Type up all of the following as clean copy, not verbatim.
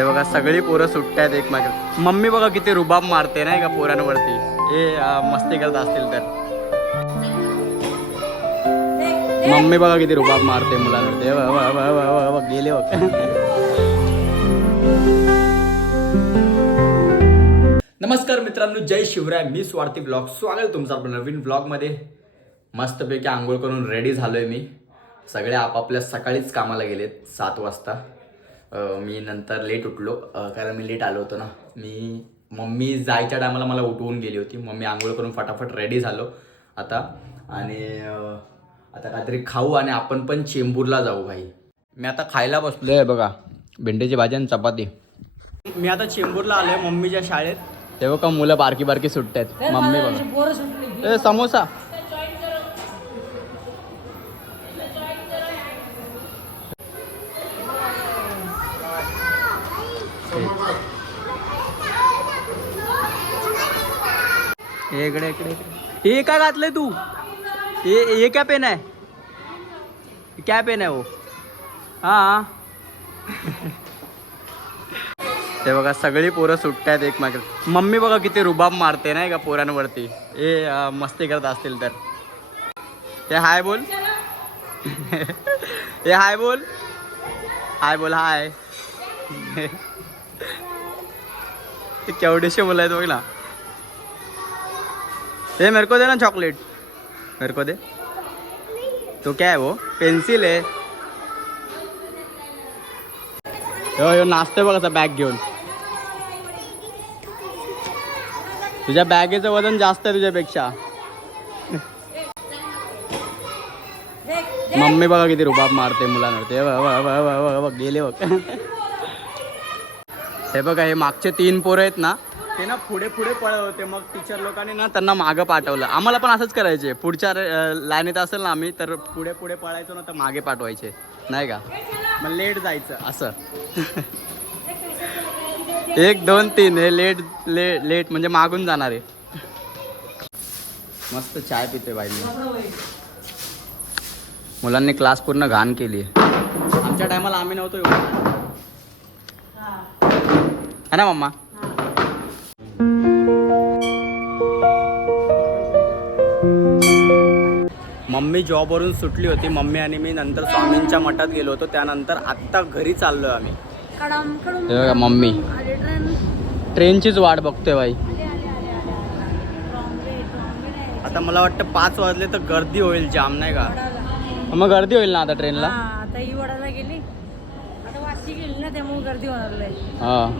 ते बघा सगळी पोरं सुट्ट्यात एकमेक. मम्मी बघा किती रुबाब मारते नाही का पोरांवरती. हे मस्ती करत असतील तर मम्मी बघा किती रुबाब मारते मुलांवरती. गेले बघ. नमस्कार मित्रांनो, जय शिवराय. मी स्वार्थी ब्लॉग. स्वागत तुमचं आपल्या नवीन ब्लॉगमध्ये. मस्तपैकी आंघोळ करून रेडी झालोय मी. सगळे आपापल्या सकाळीच कामाला गेलेत 7 वाजता. मी नंतर लेट उठलो कारण मी लेट आलो होतो ना. मम्मी जायच्या टायमाला मला उठवून गेली होती. मम्मी आंघोळ करून फटाफट रेडी झालो आता. आणि आता काहीतरी खाऊ आणि आपण पण चेंबूरला जाऊ भाई. मी आता खायला बसलो आहे बघा, भेंडीची भाजी आणि चपाती. मी आता चेंबूरला आलोय मम्मीच्या शाळेत. तेव्हा का मुलं बारकी बारकी सुटतात. मम्मी बघा समोसा. इकडे इकडे हे काय घातलंय तू? हे क्या पेन आहे? क्या पेन आहे वो? हा ते बघा सगळी पोरं सुट्ट्यात एकमेक. मम्मी बघा किती रुबाब मारते नाही का पोरांवरती. हे मस्ती करत असतील तर ते हाय बोल. हे हाय बोल, हाय बोल, हाय. केवढेशे मुलं आहेत बघ ना. ये मेरे को दे ना चॉकलेट, मेरे को दे. तो क्या है वो? पेन्सिल है. यो नाचते बघ असं बॅग घेऊन. तुझ्या बॅगेचं वजन जास्त आहे तुझ्यापेक्षा. मम्मी बघा किती रुबाब मारते मुलांवरती. गेले बघ. हे बघा हे मागचे 3 पोरं आहेत ना, ते ना पुढे पुढे पळत होते. मग टीचर लोकांनी ना त्यांना मागं पाठवलं. आम्हाला पण असंच करायचे. पुढच्या लाईनीत असेल ना आम्ही तर पुढे पुढे पळायचो ना, तर मागे पाठवायचे नाही का. मग लेट जायचं असं. 1 2 3 हे लेट म्हणजे मागून जाणार आहे. मस्त चाय पिते बाई मी. मुलांनी क्लास पूर्ण घाण केली आहे. आमच्या टायमाला आम्ही नव्हतो एवढं है ना मम्मा. मम्मी जॉबवरून सुटली होती. मम्मी आणि मी नंतर स्वामींच्या मठात गेलो होतो. त्यानंतर आत्ता घरी चाललोय आम्ही. मम्मी ट्रेनचीच वाट बघतोय बाई. आता मला वाटतं 5 वाजले तर गर्दी होईल जाम नाही का. मग गर्दी होईल ना आता ट्रेनला. आता ही वडाला गेली, आता वाशी गेली ना, त्यामुळे गर्दी होणार आहे. हा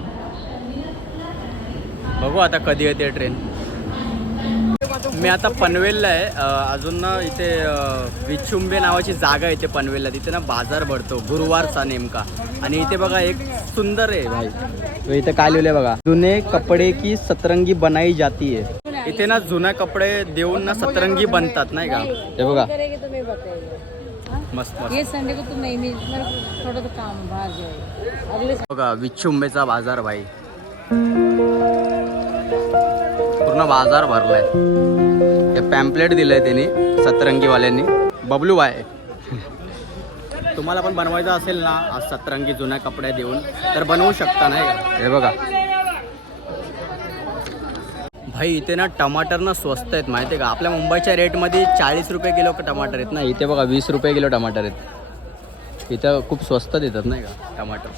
बघू आता कधी येते ट्रेन. मी आता पनवेलला आहे. अजून ना इथे विचुंबे नावाची जागा आहे इथे पनवेलला. तिथे ना बाजार भरतो गुरुवारचा नेमका. आणि इथे बघा एक सुंदर आहे भाई. इथे काय लिहिलंय बघा, जुने कपडे की सतरंगी बनाई जाती है. इथे ना जुने कपडे देऊन ना सतरंगी बनतात नाही का. हे बघा मस्त मस्त. ये संडे को तुम नहीं मिल, थोड़ा तो काम बाहर जाए अगले. बघा विचुंबेचा बाजार भाई. पूर्ण बाजार भरलाय. हे पॅम्पलेट दिलंय त्यांनी सतरंगीवाल्यांनी. बबलू बाय. तुम्हाला पण बनवायचं असेल ना सतरंगी जुन्या कपड्या देऊन तर बनवू शकता नाही का. हे बघा भाई इथे ना टमाटर ना स्वस्त आहेत माहिती आहे का. आपल्या मुंबईच्या रेटमध्ये 40 रुपये किलो टमाटर आहेत ना, इथे बघा 20 रुपये किलो टमाटर आहेत. इथं खूप स्वस्त देतात नाही का टमाटर.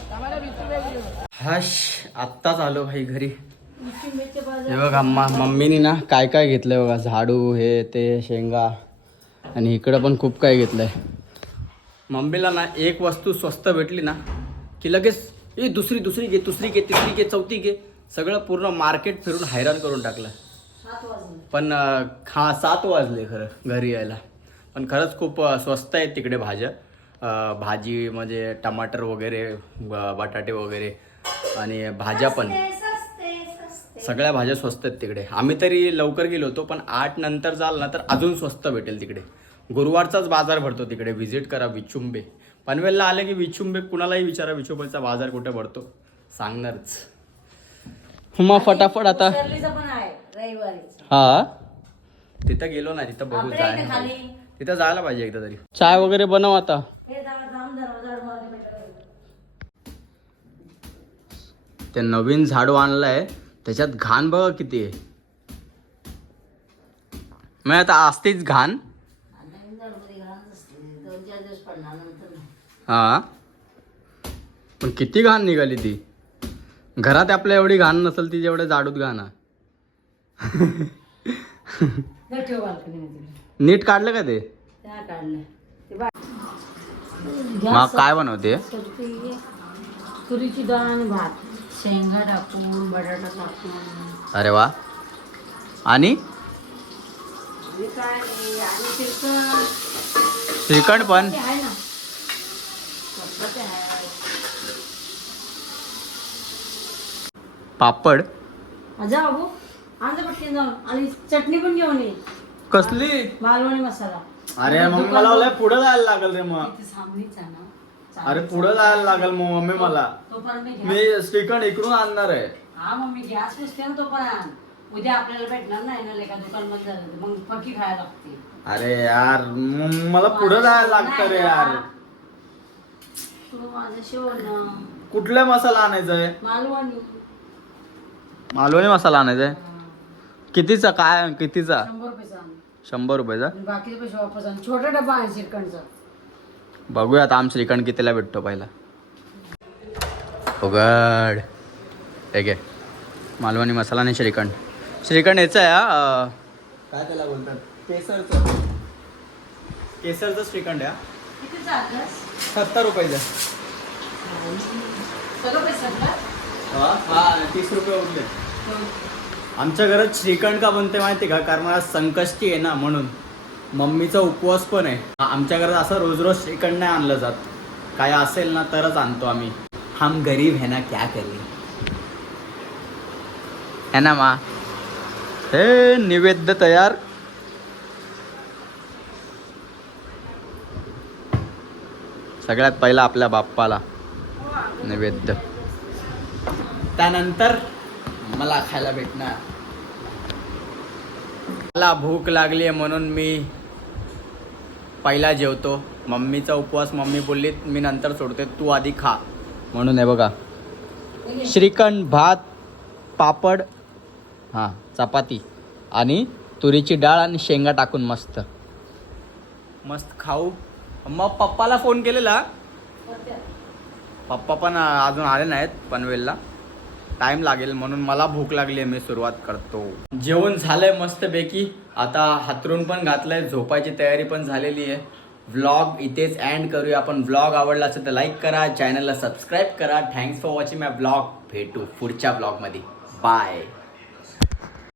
हाश आत्ताच आलो भाई घरी. हे बघा मम्मीनी ना काय काय घेतलंय बघा. झाडू, हे ते, शेंगा. आणि इकडं पण खूप काय घेतलंय. मम्मीला ना एक वस्तू स्वस्त भेटली ना की लगेच दुसरी घे, तिसरी घे, चौथी घे. सगळं पूर्ण मार्केट फिरून हैराण करून टाकलं. पण 7 वाजले खरं घरी यायला. पण खरंच खूप स्वस्त आहेत तिकडे भाज्या. भाजी म्हणजे टमाटर वगैरे, बटाटे वगैरे आणि भाज्या पण सगळ्या भाज्या स्वस्त आहेत तिकडे. आम्ही तरी लवकर गेलो होतो, पण 8 नंतर जाल ना तर अजून स्वस्त भेटेल तिकडे. गुरुवारचाच बाजार भरतो तिकडे. व्हिजिट करा विचुंबे. पनवेलला आले की विचुंबे कुणालाही विचारा विचुंबेचा बाजार कुठे भरतो सांगणारच. मग फटाफट आता हा तिथं गेलो ना, तिथं बघू जाय. तिथं जायला पाहिजे एकदा तरी. चाय वगैरे बनव आता. ते नवीन झाडू आणलंय त्याच्यात घाण बघा किती आहे. मग आता असतेच घाण. हा पण किती घाण निघाली ती. घरात आपल्या एवढी घाण नसेल ती जेवढ्या झाडूत घाण आहे. नीट काढलं का ते. मग काय बनवते. तुरीची डाळ आणि भात, शेंगा टाकून बटाटा टाकून. अरे वा. आणि काय आणि श्रीखंड पण आहे ना. पापड. जा बाबू आणजा पटकन जाऊन आणि चटणी पण घेऊन ये. कसली. मालवणी मसाला. अरे मग मला पुढे जायला लागल रे. मग इथे सामनेच आहे ना. अरे पुढे जायला लागल मग मम्मी मला. तोपर्यंत मी श्रीखंड इकडून आणणार आहे. हा मग मी गॅस पुसते ना तोपर्यंत. उद्या आपल्याला भेटणार नाही ना लेका दुकान बंद झालं तर मग फकी खायला लागते. अरे यार मला पुढे जायला लागतं रे यार. तू माझं शेवण. कुठला मसाला आणायचा आहे. मालवणी. मालवणी मसाला आणायचा आहे. कितीचा काय कितीचा. 100 रुपयाचा. 100 रुपयाचा. बाकीचे पैसे वापस आण. छोटा डबा आहे श्रीखंडचा. बघूया आता आमचं श्रीखंड कितीला भेटतो पहिला. उघड. ठीक आहे मालवणी मसाला आणि श्रीखंड. श्रीखंड याचं आहे हा. काय त्याला बोलतात केसरचं. केसरचं श्रीखंड आहे. किती चार्जेस. 70 रुपयाचं. सगळं पैसे हा 30 रुपये उरले. आमच्या घरात श्रीखंड का बनते माहिती का. कारण आज संकष्टी आहे ना म्हणून. मम्मीचा उपवास पण आहे. आमच्या घरात असं रोज रोज श्रीखंड नाही आणलं जात. काय असेल ना तरच आणतो आम्ही. हम गरीब है ना क्या करें है ना मा. हे निवेद्य तयार. सगळ्यात पहिला आपल्या बाप्पाला नैवेद्य. त्यानंतर मला खायला भेटणार. मला भूक लागली आहे म्हणून मी पहिला जेवतो. मम्मीचा उपवास मम्मी बोलली मी नंतर सोडते तू आधी खा म्हणून. आहे बघा श्रीखंड भात पापड हां चपाती आणि तुरीची डाळ आणि शेंगा टाकून मस्त मस्त खाऊ. मग पप्पाला फोन केलेला. पप्पा पण अजून आले नाहीत पनवेलला. टाईम लागेल म्हणून मला भूक लागली आहे. मी सुरुवात करतो. जेवण झालंय मस्तपैकी. आता हातरून पण घातलंय. झोपायची तयारी पण झालेली आहे. व्लॉग इथेच एंड करूया आपण. व्लॉग आवडला असेल तर लाईक करा. चॅनलला सबस्क्राईब करा. Thanks for watching my vlog. भेटू पुढच्या व्लॉगमध्ये. बाय.